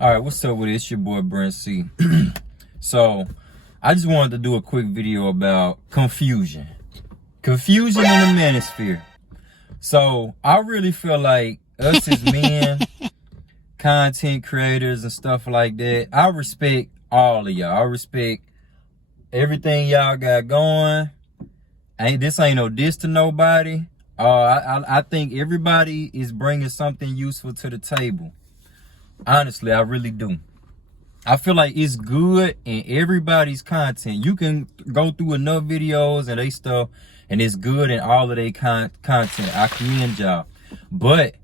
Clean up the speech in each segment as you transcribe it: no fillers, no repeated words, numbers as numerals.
All right, what's up with it? It's your boy Brent C. So, I just wanted to do a quick video about confusion. Confusion in the manosphere. So, I really feel like us as men, content creators and stuff like that, I respect all of y'all. I respect everything y'all got going. This ain't no diss to nobody. I think everybody is bringing something useful to the table. Honestly, I really do. I feel like it's good in everybody's content. You can go through enough videos and they stuff, and it's good in all of their content. I commend y'all. But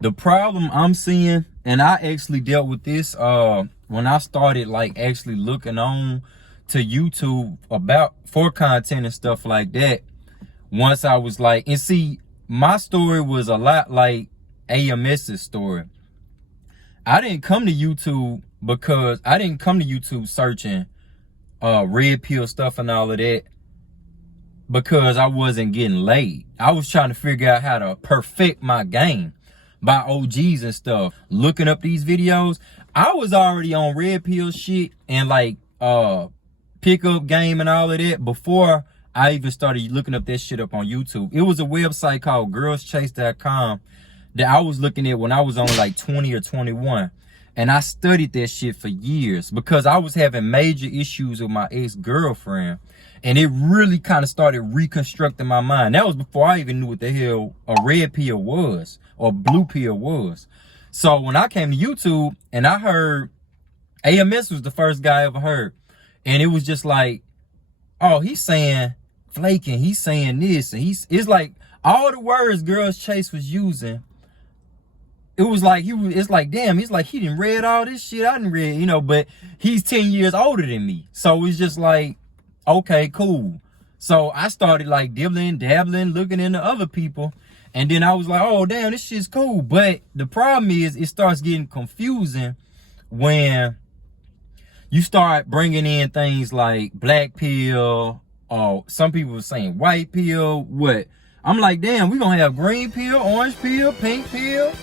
the problem I'm seeing, and I actually dealt with this when I started like actually looking on to YouTube for content and stuff like that. Once I was like, and see, my story was a lot like AMS's story. I didn't come to YouTube because I didn't come to YouTube searching red pill stuff and all of that because I wasn't getting laid. I was trying to figure out how to perfect my game by OGs and stuff. Looking up these videos, I was already on red pill shit and like pickup game and all of that before I even started looking up that shit up on YouTube. It was a website called girlschase.com that I was looking at when I was only like 20 or 21. And I studied that shit for years because I was having major issues with my ex-girlfriend. And it really kind of started reconstructing my mind. That was before I even knew what the hell a red pill was or blue pill was. So when I came to YouTube and I heard, AMS was the first guy I ever heard. And it was just like, oh, he's saying flaking, he's saying this. And it's like all the words Girls Chase was using. It was like it's like, damn, he's like, he didn't read all this shit I didn't read, you know, but he's 10 years older than me. So it's just like, okay, cool. So I started like dabbling, looking into other people. And then I was like, oh, damn, this shit's cool. But the problem is it starts getting confusing when you start bringing in things like black pill, or some people were saying white pill, what? I'm like, damn, we gonna have green pill, orange pill, pink pill,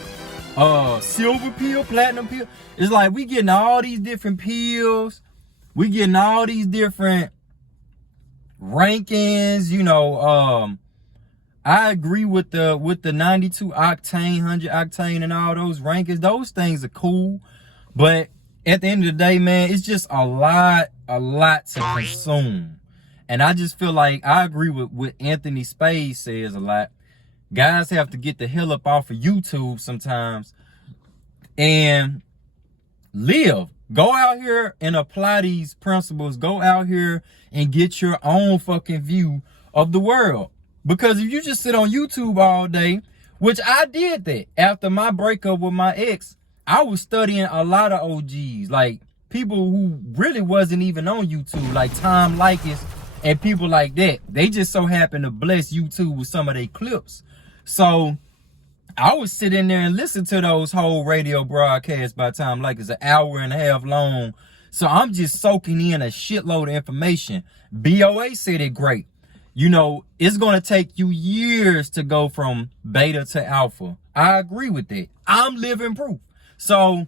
silver pill, platinum pill. It's like we getting all these different pills. We getting all these different rankings, you know. I agree with the 92 octane, 100 octane and all those rankings. Those things are cool. But at the end of the day, man, it's just a lot to consume. And I just feel like I agree with what Anthony Spade says a lot. Guys have to get the hell up off of YouTube sometimes and live. Go out here and apply these principles. Go out here and get your own fucking view of the world. Because if you just sit on YouTube all day, which I did that after my breakup with my ex, I was studying a lot of OGs, like people who really wasn't even on YouTube, like Tom Likas and people like that. They just so happened to bless YouTube with some of their clips. So I would sit in there and listen to those whole radio broadcasts by Tom Likas, an hour and a half long. So I'm just soaking in a shitload of information. BOA said it great. You know, it's going to take you years to go from beta to alpha. I agree with that. I'm living proof. So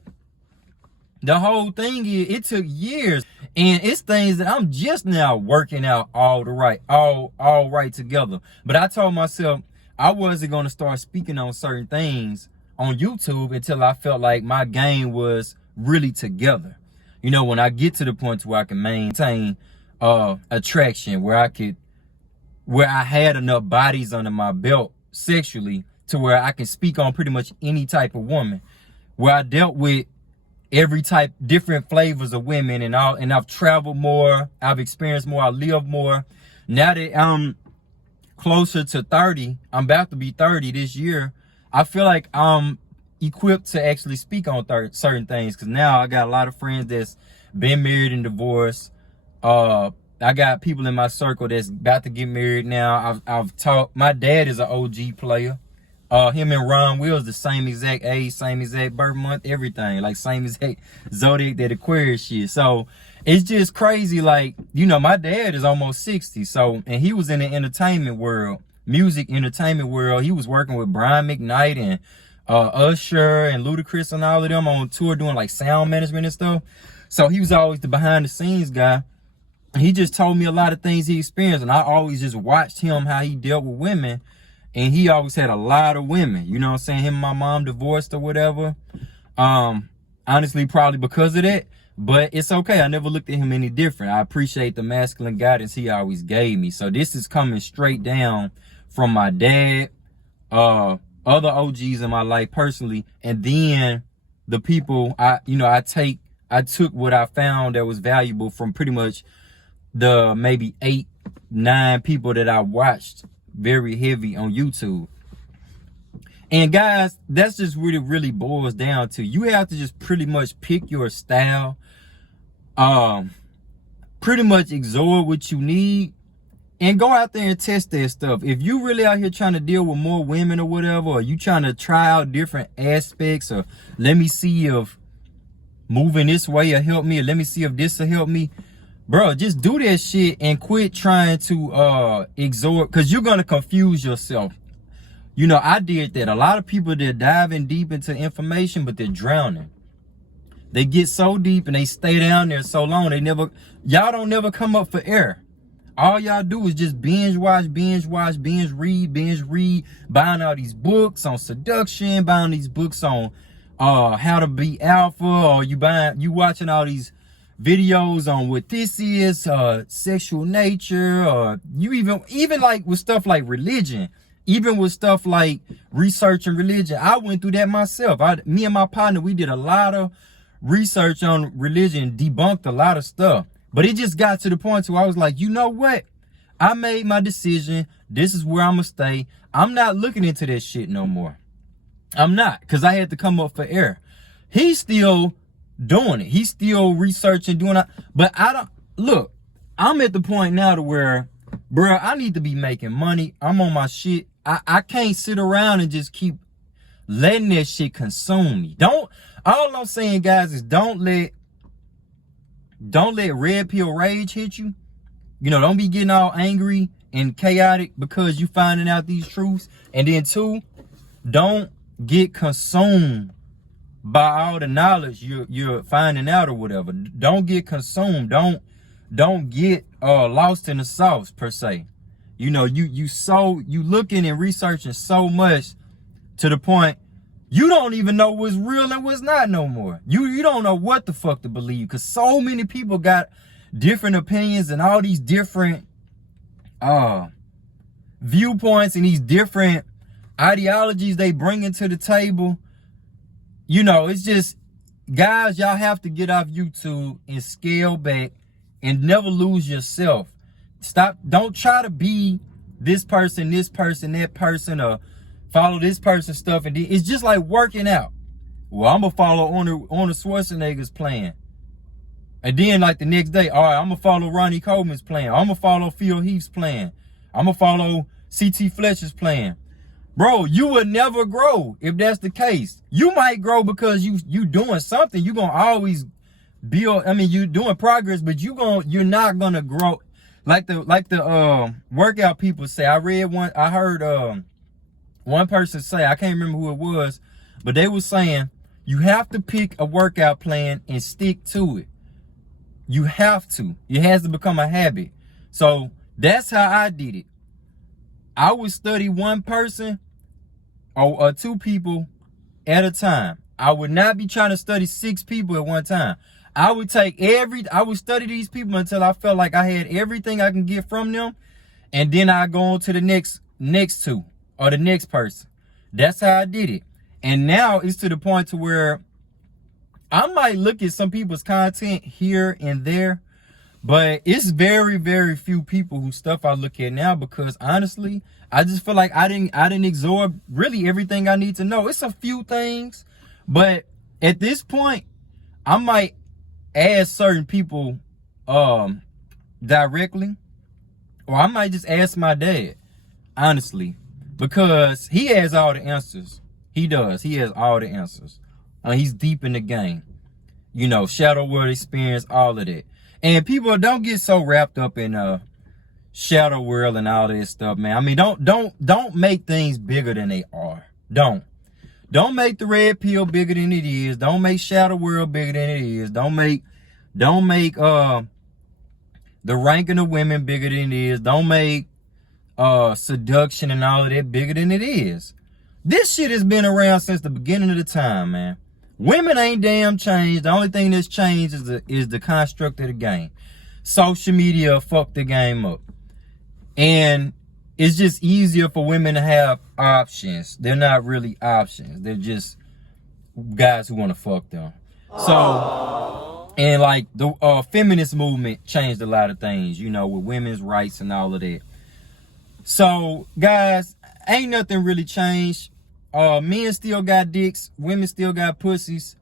the whole thing is, it took years, and it's things that I'm just now working out all right together. But I told myself I wasn't going to start speaking on certain things on YouTube until I felt like my game was really together. You know, when I get to the point where I can maintain attraction, where I had enough bodies under my belt sexually to where I can speak on pretty much any type of woman, where I dealt with every type, different flavors of women and all, and I've traveled more, I've experienced more, I live more. Now that I'm closer to 30, I'm about to be 30 this year, I feel like I'm equipped to actually speak on certain things, because now I got a lot of friends that's been married and divorced. I got people in my circle that's about to get married now. I've talked, my dad is an OG player. Him and Ron Wills the same exact age, same exact birth month, everything. Like same exact zodiac, that Aquarius shit. So it's just crazy. Like, you know, my dad is almost 60. So, and he was in the entertainment world, music entertainment world. He was working with Brian McKnight and Usher and Ludacris and all of them on tour doing like sound management and stuff. So he was always the behind the scenes guy. He just told me a lot of things he experienced, and I always just watched him, how he dealt with women. And he always had a lot of women, you know what I'm saying? Him and my mom divorced or whatever. Honestly, probably because of that. But it's okay. I never looked at him any different. I appreciate the masculine guidance he always gave me. So this is coming straight down from my dad, other OGs in my life personally, and then the people I took what I found that was valuable from pretty much the maybe 8, 9 people that I watched very heavy on YouTube. And guys, that's just really boils down to, you have to just pretty much pick your style, pretty much absorb what you need, and go out there and test that stuff. If you really out here trying to deal with more women or whatever, or you trying to try out different aspects, or let me see if moving this way will help me, or let me see if this will help me, bro, just do that shit and quit trying to absorb, because you're gonna confuse yourself. You know, I did that. A lot of people, they're diving deep into information, but they're drowning. They get so deep and they stay down there so long, y'all don't never come up for air. All y'all do is just binge watch, binge read, buying all these books on seduction, buying these books on how to be alpha, or you watching all these videos on what this is, sexual nature, or you even like with stuff like religion, even with stuff like researching religion. I went through that myself. Me and my partner, we did a lot of research on religion, debunked a lot of stuff. But it just got to the point where I was like, you know what? I made my decision. This is where I'm going to stay. I'm not looking into this shit no more. I'm not, because I had to come up for air. He's still doing it. He's still researching, doing it. But look, I'm at the point now to where, bruh, I need to be making money. I'm on my shit. I can't sit around and just keep letting that shit consume me. All I'm saying, guys, is don't let red pill rage hit you. You know, don't be getting all angry and chaotic because you finding out these truths. And then 2, don't get consumed by all the knowledge you're finding out or whatever. Don't get consumed. Don't get lost in the sauce per se. You know, you looking and researching so much to the point you don't even know what's real and what's not no more. You don't know what the fuck to believe, because so many people got different opinions and all these different viewpoints and these different ideologies they bring into the table. You know, it's just, guys, y'all have to get off YouTube and scale back and never lose yourself. Don't try to be this person, that person, or follow this person's stuff. And it's just like working out. Well, I'm going to follow Arnold Schwarzenegger's plan. And then like the next day, all right, I'm going to follow Ronnie Coleman's plan. I'm going to follow Phil Heath's plan. I'm going to follow C.T. Fletcher's plan. Bro, you will never grow if that's the case. You might grow because you doing something. You're going to always build. I mean, you're doing progress, but you're not going to grow. Like the workout people say. I heard one person say, I can't remember who it was, but they were saying you have to pick a workout plan and stick to it. You have to. It has to become a habit. So that's how I did it. I would study one person or 2 people at a time. I would not be trying to study 6 people at one time. I would study these people until I felt like I had everything I can get from them. And then I go on to the next 2 or the next person. That's how I did it. And now it's to the point to where I might look at some people's content here and there, but it's very, very few people whose stuff I look at now, because honestly, I just feel like I didn't absorb really everything I need to know. It's a few things, but at this point, I might ask certain people directly, or I might just ask my dad, honestly, because he has all the answers. He does. He has all the answers. He's deep in the game. You know, Shadow World experience, all of that. And people, don't get so wrapped up in Shadow World and all that stuff, man. I mean, don't make things bigger than they are. Don't Don't make the red pill bigger than it is. Don't make Shadow World bigger than it is. Don't make the ranking of women bigger than it is. Don't make seduction and all of that bigger than it is. This shit has been around since the beginning of the time, man. Women ain't damn changed. The only thing that's changed is the construct of the game. Social media fucked the game up. And it's just easier for women to have options. They're not really options. They're just guys who want to fuck them. So, and like the feminist movement changed a lot of things, you know, with women's rights and all of that. So, guys, ain't nothing really changed. Men still got dicks. Women still got pussies.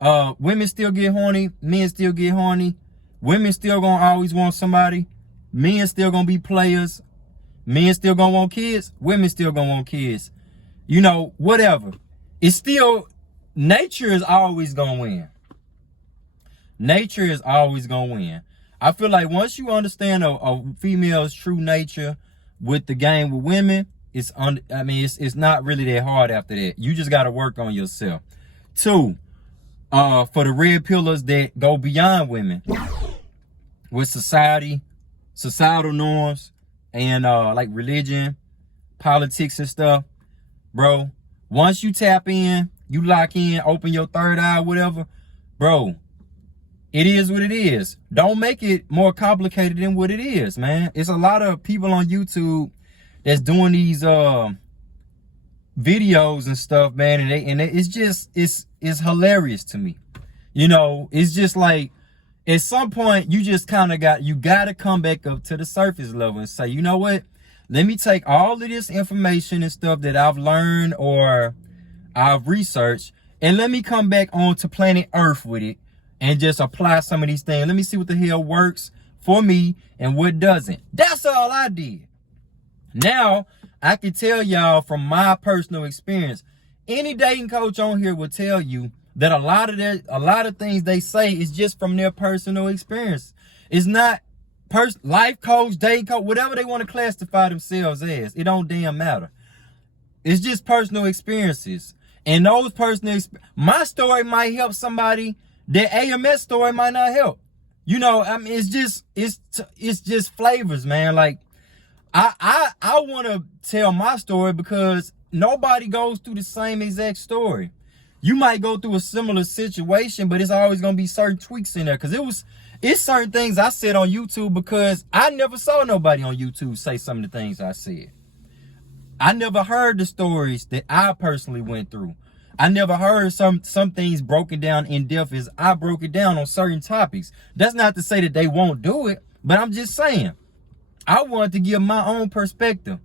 Women still get horny. Men still get horny. Women still gonna always want somebody. Men still gonna be players. Men still gonna want kids. Women still gonna want kids. You know, whatever. It's still, nature is always gonna win. Nature is always gonna win. I feel like once you understand a female's true nature with the game with women, it's not really that hard after that. You just gotta work on yourself. 2, for the red pillars that go beyond women with societal norms, and like religion, politics and stuff, bro. Once you tap in, you lock in, open your third eye, whatever, bro. It is what it is. Don't make it more complicated than what it is, man. It's a lot of people on YouTube that's doing these videos and stuff, man, and it's hilarious to me. You know, it's just like, at some point, you just kind of got to come back up to the surface level and say, you know what? Let me take all of this information and stuff that I've learned or I've researched, and let me come back onto planet Earth with it and just apply some of these things. Let me see what the hell works for me and what doesn't. That's all I did. Now, I can tell y'all from my personal experience, any dating coach on here will tell you that a lot of things they say is just from their personal experience. It's not life coach, dating coach, whatever they want to classify themselves as. It don't damn matter. It's just personal experiences. And those my story might help somebody that AMS story might not help. You know, I mean, it's just flavors, man. Like, I want to tell my story because nobody goes through the same exact story. You might go through a similar situation, but it's always going to be certain tweaks in there. Because it's certain things I said on YouTube because I never saw nobody on YouTube say some of the things I said. I never heard the stories that I personally went through. I never heard some things broken down in depth as I broke it down on certain topics. That's not to say that they won't do it, but I'm just saying, I wanted to give my own perspective.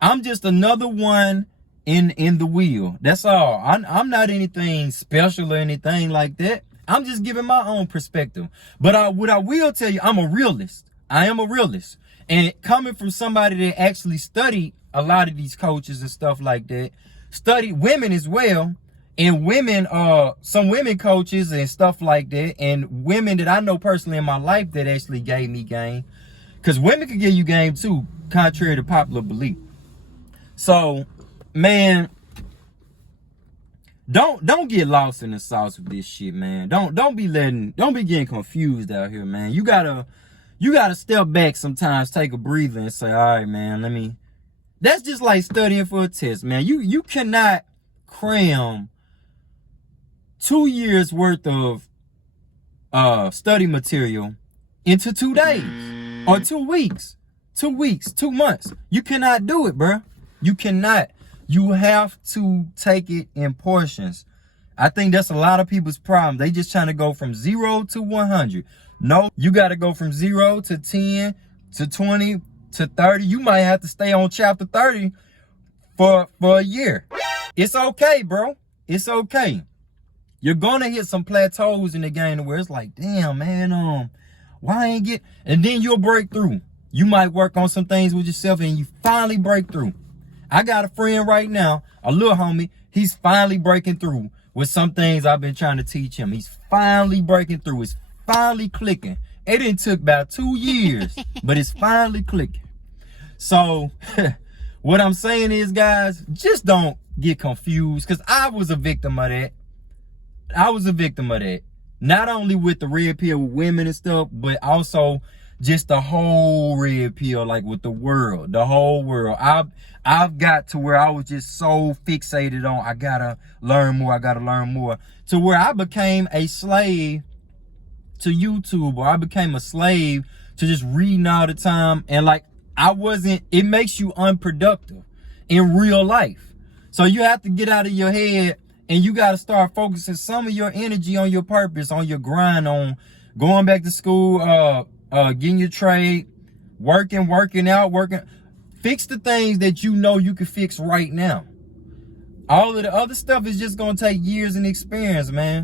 I'm just another one in the wheel. That's all. I'm not anything special or anything like that. I'm just giving my own perspective. But what I will tell you, I'm a realist. I am a realist. And coming from somebody that actually studied a lot of these coaches and stuff like that, studied women as well, and women, some women coaches and stuff like that, and women that I know personally in my life that actually gave me game. Because women can give you game too, contrary to popular belief. So, man, don't get lost in the sauce with this shit, man. Don't be getting confused out here, man. You gotta step back sometimes, take a breather, and say, all right, man, that's just like studying for a test, man. You cannot cram 2 years worth of study material into 2 days or 2 weeks, 2 months. You cannot do it, bro. You cannot. You have to take it in portions. I think that's a lot of people's problem. They just trying to go from 0 to 100. No, you got to go from 0 to 10 to 20 to 30. You might have to stay on chapter 30 for a year. It's okay, bro. It's okay. You're gonna hit some plateaus in the game where it's like, damn, man, why I ain't get, and then you'll break through. You might work on some things with yourself and you finally break through. I got a friend right now, a little homie, he's finally breaking through with some things I've been trying to teach him. He's finally breaking through. It's finally clicking. It didn't took about 2 years, but it's finally clicking. So what I'm saying is, guys, just don't get confused, because I was a victim of that. I was a victim of that. Not only with the red pill with women and stuff, but also just the whole red pill, like with the world, the whole world. I've got to where I was just so fixated on, I gotta learn more, to where I became a slave to YouTube, or I became a slave to just reading all the time. And like, it makes you unproductive in real life. So you have to get out of your head, and you got to start focusing some of your energy on your purpose, on your grind, on going back to school, getting your trade, working out. Fix the things that you know you can fix right now. All of the other stuff is just going to take years and experience, man.